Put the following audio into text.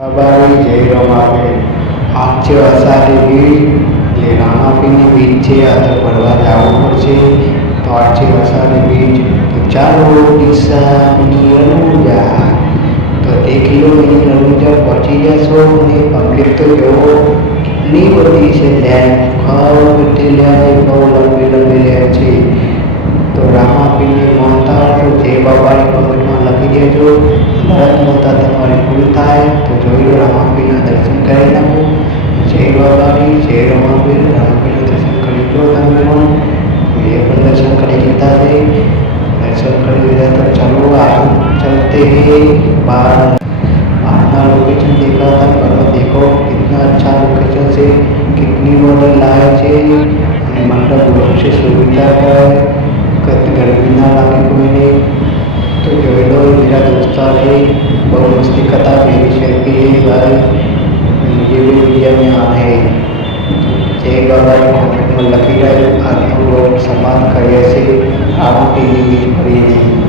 બાબાની જય રમાબેન આજ છે અષાઢી બીજ એટલે રામાપીરની બીજ છે. આ તો ફરવા જવું પડશે. તો આજ છે અષાઢી બીજ, તો ચાલો દિશાની રણુજા. તો 1 કિલોમીટર રણુજા પહોંચી જશો. અને પબ્લિક તો જુઓ કેટલી બધી છે. લેન ખબર બધી લેન બહુ લંબી લંબી લેન છે. તો રામાપીરને માનતા હોય તો જય બાબાની કમેન્ટમાં લખી દેજો. તરત માનતા તમારી પૂરી થાય. તો જોઈ લો, રામાપીરના દર્શન કરી નાખો. જય બાબાની જય રમાપીર. રામાપીરના દર્શન કરી લો તમે પણ. એ પણ દર્શન કરી લીધા છે. दर्शन कर लिया तो चलो आगे चलते हैं बाहर. बाहर लोकेशन देखा था, पर देखो कितना अच्छा लोकेशन से कितनी बड़ी लाइट है. मतलब बहुत से सुविधा है. गर्मी ना लगे कोई नहीं. तो जो लो मेरा दोस्तार है बहुत मस्ती करता. मेरी सेल्फी है भाई, मुझे भी मीडिया में आना है. जय बाबा कमेंट में लखी रहे. आज हम लोग समाज करिए से आरोग्य बीज भरी नहीं.